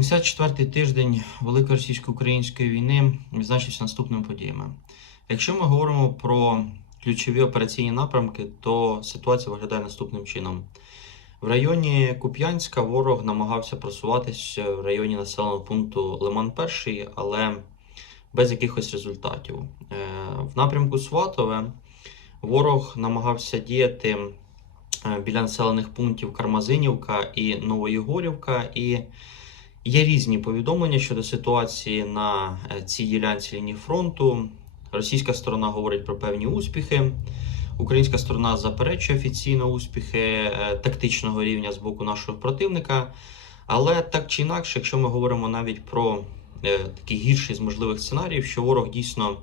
74-й тиждень Великої російсько-української війни відзначився наступними подіями. Якщо ми говоримо про ключові операційні напрямки, то ситуація виглядає наступним чином. В районі Куп'янська ворог намагався просуватися в районі населеного пункту Лиман 1, але без якихось результатів. Е, В напрямку Сватове ворог намагався діяти е, біля населених пунктів Кармазинівка і Новоєгорівка. І є різні повідомлення щодо ситуації на е, цій ділянці лінії фронту. Російська сторона говорить про певні успіхи. Українська сторона заперечує офіційно успіхи е, тактичного рівня з боку нашого противника. Але так чи інакше, якщо ми говоримо навіть про е, такий гірший з можливих сценаріїв, що ворог дійсно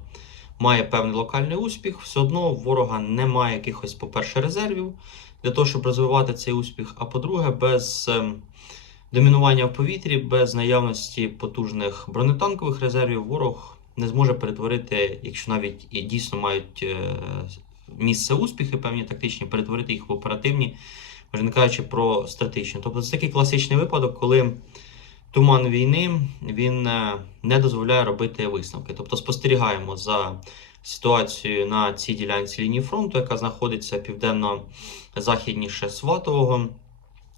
має певний локальний успіх, все одно ворога немає якихось, по-перше, резервів для того, щоб розвивати цей успіх. А по-друге, без ем, домінування в повітрі, без наявності потужних бронетанкових резервів, ворог не зможе перетворити, якщо навіть і дійсно мають е, місце успіхи, певні тактичні, перетворити їх в оперативні, вже не кажучи про стратегічні. Тобто це такий класичний випадок, коли туман війни він е, не дозволяє робити висновки. Тобто спостерігаємо за ситуацією на цій ділянці лінії фронту, яка знаходиться південно-західніше Сватового.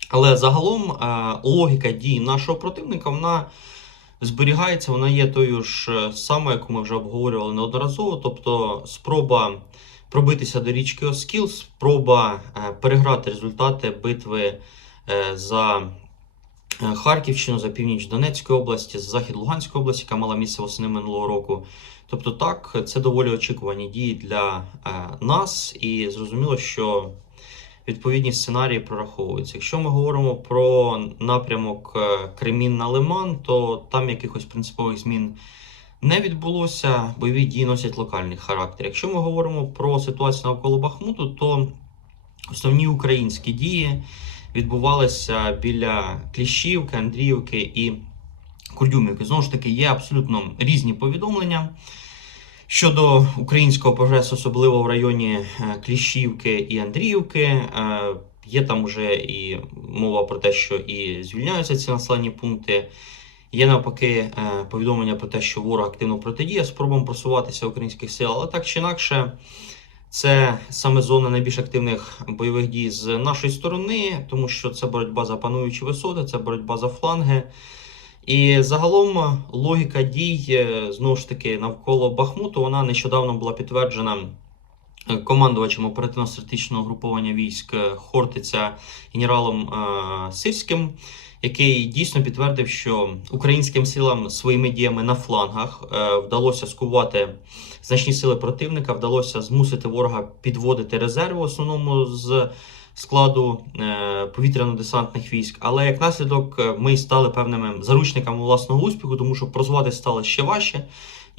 Але загалом е, логіка дій нашого противника вона зберігається, вона є тою ж е, самою, яку ми вже обговорювали неодноразово. Тобто, спроба пробитися до річки Оскіл, спроба е, переграти результати битви за Харківщину, за північ Донецької області, за захід Луганської області, яка мала місце восени минулого року. Тобто, так, це доволі очікувані дії для нас, і зрозуміло, що відповідні сценарії прораховуються. Якщо ми говоримо про напрямок е, Кремін на Лиман, то там якихось принципових змін не відбулося. Бойові дії носять локальний характер. Якщо ми говоримо про ситуацію навколо Бахмуту, то основні українські дії відбувалися біля Кліщівки, Андріївки і Курдюмівки. Знову ж таки, є абсолютно різні повідомлення. Щодо українського прогресу, особливо в районі е, Кліщівки і Андріївки, е, є там вже і мова про те, що і звільняються ці населені пункти. Є навпаки е, повідомлення про те, що ворог активно протидіє спробам просуватися українських сил, але так чи інакше, це саме зона найбільш активних бойових дій з нашої сторони, тому що це боротьба за пануючі висоти, це боротьба за фланги. І загалом логіка дій е, знову ж таки навколо Бахмуту вона нещодавно була підтверджена командувачем оперативно-стратегічного груповання військ е, Хортиця генералом е, Сирським, який дійсно підтвердив, що українським силам своїми діями на флангах е, вдалося скувати значні сили противника, вдалося змусити ворога підводити резерви, в основному з складу е, повітряно-десантних військ. Але як наслідок е, ми стали певними заручниками власного успіху, тому що просувати стало ще важче.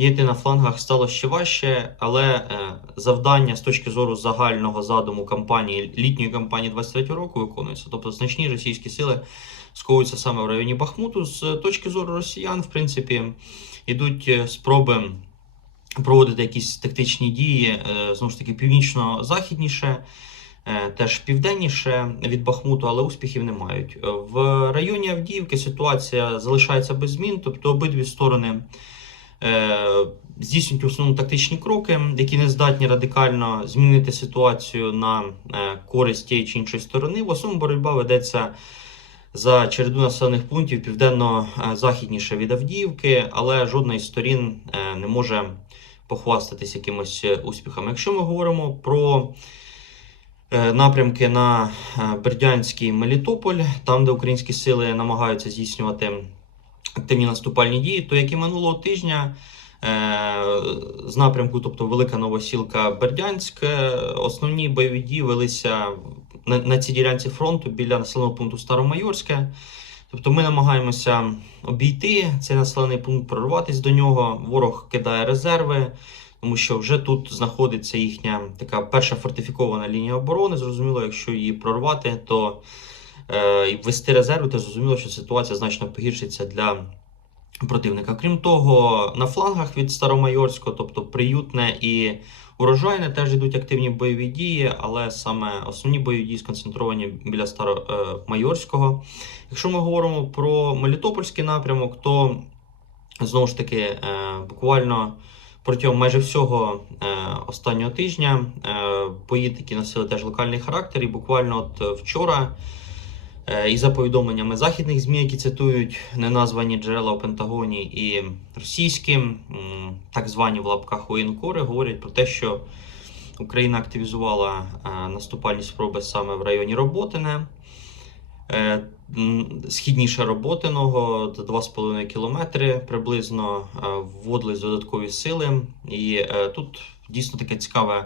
Їти на флангах стало ще важче, але е, завдання з точки зору загального задуму кампанії літньої кампанії 23 року виконується. Тобто значні російські сили сковуються саме в районі Бахмуту. З точки зору росіян, в принципі, йдуть е, спроби проводити якісь тактичні дії е, знову ж таки північно-західніше. Теж південніше від Бахмуту, але успіхів не мають. В районі Авдіївки ситуація залишається без змін, тобто обидві сторони здійснюють в основному тактичні кроки, які не здатні радикально змінити ситуацію на е, користь тієї чи іншої сторони. В основному боротьба ведеться за череду населених пунктів південно-західніше від Авдіївки, але жодна із сторін е, не може похвастатись якимось е, успіхами. Якщо ми говоримо про е, напрямки на е, Бердянський Мелітополь, там, де українські сили намагаються здійснювати активні наступальні дії, то як і минулого тижня. е, З напрямку, тобто Велика Новосілка Бердянськ, е, основні бойові дії велися на, на цій ділянці фронту біля населеного пункту Старомайорське. Тобто ми намагаємося обійти цей населений пункт, прорватися до нього. Ворог кидає резерви, тому що вже тут знаходиться їхня така перша фортифікована лінія оборони. Зрозуміло, якщо її прорвати, то і ввести резерви, то зрозуміло, що ситуація значно погіршиться для противника. Крім того, на флангах від Старомайорського, тобто Приютне і урожайне, теж йдуть активні бойові дії, але саме основні бойові дії сконцентровані біля Старомайорського. Якщо ми говоримо про Мелітопольський напрямок, то знову ж таки е, буквально протягом майже всього е, останнього тижня е, бої такі носили теж локальний характер, і буквально от е, вчора. Е, І за повідомленнями західних ЗМІ, які цитують неназвані джерела у Пентагоні і російські, так звані в лапках воєнкори, говорять про те, що Україна активізувала е, наступальні спроби саме в районі Роботине. Е, Східніше Роботиного, до 2,5 кілометри приблизно вводились додаткові сили. І тут дійсно таке цікаве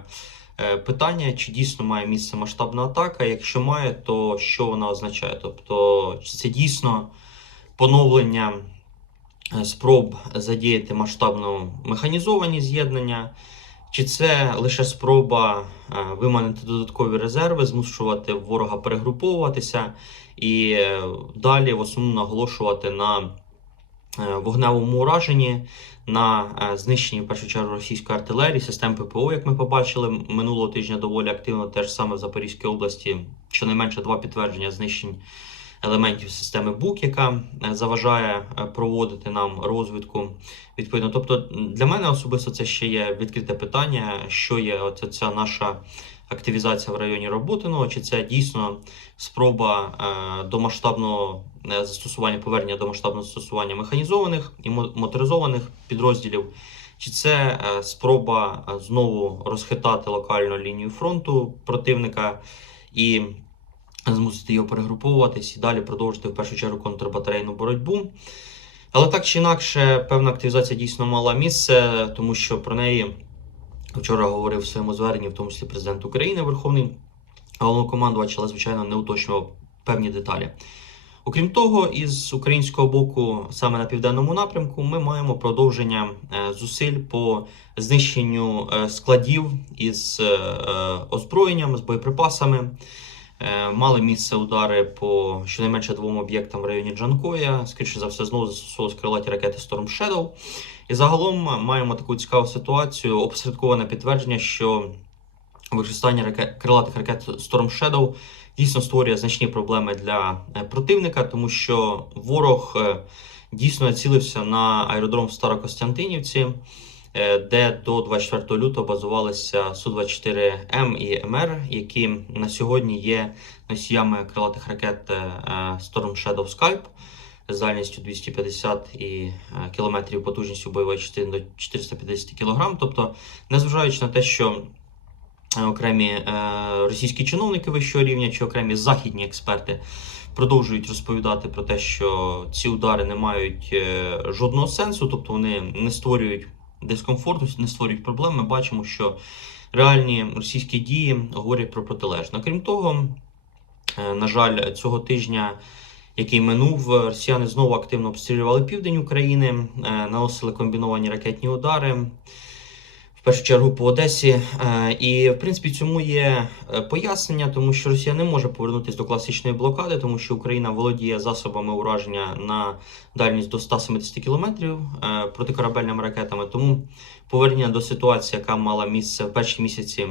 питання, чи дійсно має місце масштабна атака. Якщо має, то що вона означає? Тобто, чи це дійсно поновлення е, спроб задіяти масштабно механізовані з'єднання? Чи це лише спроба е, виманити додаткові резерви, змушувати ворога перегруповуватися і е, далі в основному наголошувати на е, вогневому ураженні, на е, знищенні в першу чергу російської артилерії, систем ППО, як ми побачили минулого тижня доволі активно, теж саме в Запорізькій області, щонайменше два підтвердження знищень елементів системи БУК, яка е, заважає е, проводити нам розвідку. Відповідно, тобто для мене особисто це ще є відкрите питання, що є оця ця наша активізація в районі Роботиного, чи це дійсно спроба е, до масштабного застосування повернення до масштабного застосування механізованих і мо- моторизованих підрозділів, чи це спроба знову розхитати локальну лінію фронту противника? І змусити його перегруповуватись і далі продовжити в першу чергу контрбатарейну боротьбу. Але так чи інакше, певна активізація дійсно мала місце, тому що про неї вчора говорив в своєму зверненні, в тому числі президент України, Верховний головнокомандувач, але звичайно не уточнював певні деталі. Окрім того, із українського боку, саме на південному напрямку, ми маємо продовження е, зусиль по знищенню е, складів із е, озброєнням, з боєприпасами. Е, Мали місце удари по щонайменше двом об'єктам в районі Джанкоя. Скоріше за все, знову застосовувалися крилаті ракети Storm Shadow. І загалом маємо таку цікаву ситуацію, опосередковане підтвердження, що використання раке- крилатих ракет Storm Shadow дійсно створює значні проблеми для е, противника, тому що ворог е, дійсно націлився на аеродром в Старокостянтинівці, де до 24 лютого базувалися Су-24М і МР, які на сьогодні є носіями крилатих ракет е, е, Storm Shadow Scalp з дальністю 250 і е, кілометрів потужністю бойової частини до 450 кг. Тобто, незважаючи на те, що е, окремі е, російські чиновники вищого рівня чи окремі західні експерти продовжують розповідати про те, що ці удари не мають е, жодного сенсу, тобто вони не створюють дискомфорту, не створюють проблем. Ми бачимо, що реальні російські дії говорять про протилежне. Крім того, е, на жаль, цього тижня. Який минув, росіяни знову активно обстрілювали південь України, е, наносили комбіновані ракетні удари, першу чергу по Одесі. Е, І в принципі цьому є е, пояснення, тому що Росія не може повернутися до класичної блокади, тому що Україна володіє засобами ураження на дальність до 170 кілометрів е, протикорабельними ракетами. Тому повернення до ситуації, яка мала місце в перші місяці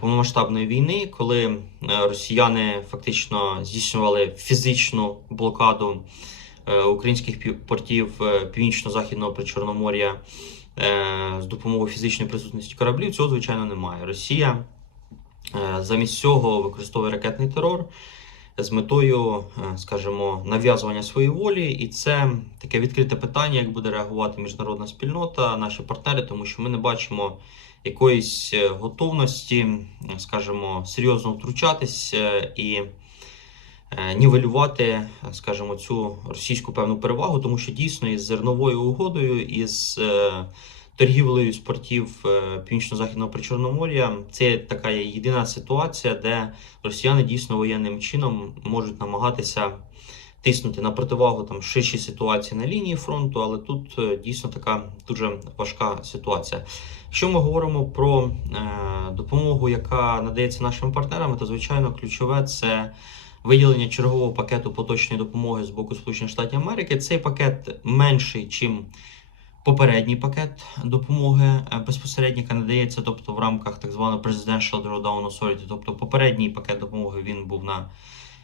повномасштабної війни, коли росіяни фактично здійснювали фізичну блокаду українських портів північно-західного причорномор'я з допомогою фізичної присутності кораблів, цього звичайно немає. Росія е, замість цього використовує ракетний терор з метою, е, скажімо, нав'язування своєї волі, і це таке відкрите питання, як буде реагувати міжнародна спільнота, наші партнери, тому що ми не бачимо якоїсь е, готовності, е, скажімо, серйозно втручатись е, і е, нівелювати, е, скажімо, цю російську певну перевагу, тому що дійсно із зерновою угодою, із е, торгівлею з портів е, Північно-Західного Причорномор'я, це така єдина ситуація, де росіяни дійсно воєнним чином можуть намагатися тиснути на противагу там ширшій ситуації на лінії фронту, але тут е, дійсно така дуже важка ситуація. Якщо ми говоримо про е, допомогу, яка надається нашими партнерами, то звичайно ключове це виділення чергового пакету поточної допомоги з боку Сполучених Штатів Америки. Цей пакет менший, чим попередній пакет допомоги е, безпосередньо яка надається, тобто в рамках так званого Presidential Drawdown Authority, тобто попередній пакет допомоги він був на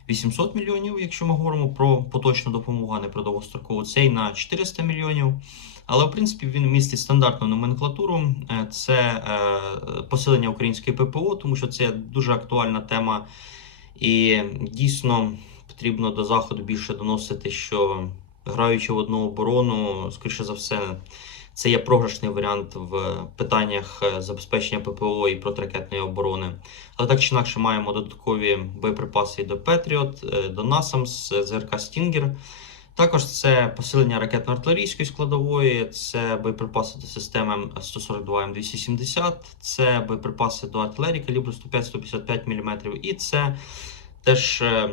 800 мільйонів, якщо ми говоримо про поточну допомогу, а не про довгострокову, цей на 400 мільйонів. Але в принципі він містить стандартну номенклатуру. Е, Це е, посилення української ППО, тому що це дуже актуальна тема, і дійсно потрібно до заходу більше доносити, що граючи в одну оборону, скоріше за все, це є програшний варіант в питаннях е, забезпечення ППО і протиракетної оборони. Але так чи інакше маємо додаткові боєприпаси і до Петріот, до НАСАМС, е, ЗРК Стінгер. Також це посилення ракетно-артилерійської складової, це боєприпаси до системи 142 М270, це боєприпаси до артилерії калібру 105-155 мм, і це теж е,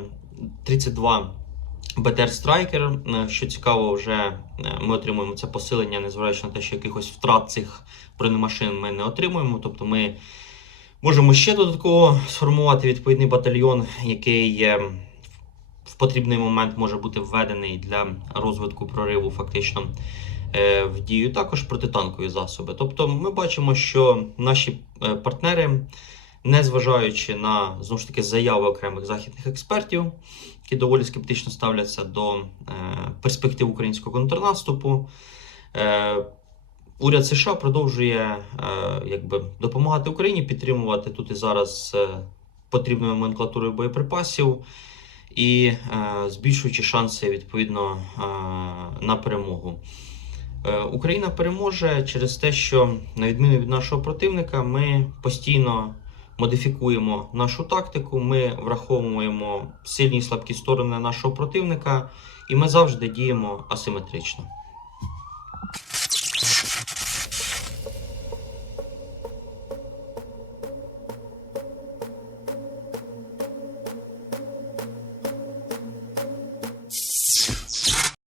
32 БТР Страйкер. Е, Що цікаво, вже е, ми отримуємо це посилення, незважаючи на те, що якихось втрат цих бронемашин ми не отримуємо. Тобто ми можемо ще додатково сформувати відповідний батальйон, який е, в потрібний момент може бути введений для розвитку прориву фактично е, в дію. Також протитанкові засоби. Тобто ми бачимо, що наші е, партнери, незважаючи на знову ж таки заяви окремих західних експертів, які доволі скептично ставляться до е, перспектив українського контрнаступу. Уряд США продовжує якби, допомагати Україні підтримувати тут і зараз потрібною номенклатурою боєприпасів і е, збільшуючи шанси відповідно е, на перемогу. Е, Україна переможе через те, що на відміну від нашого противника, ми постійно модифікуємо нашу тактику, ми враховуємо сильні і слабкі сторони нашого противника, і ми завжди діємо асиметрично.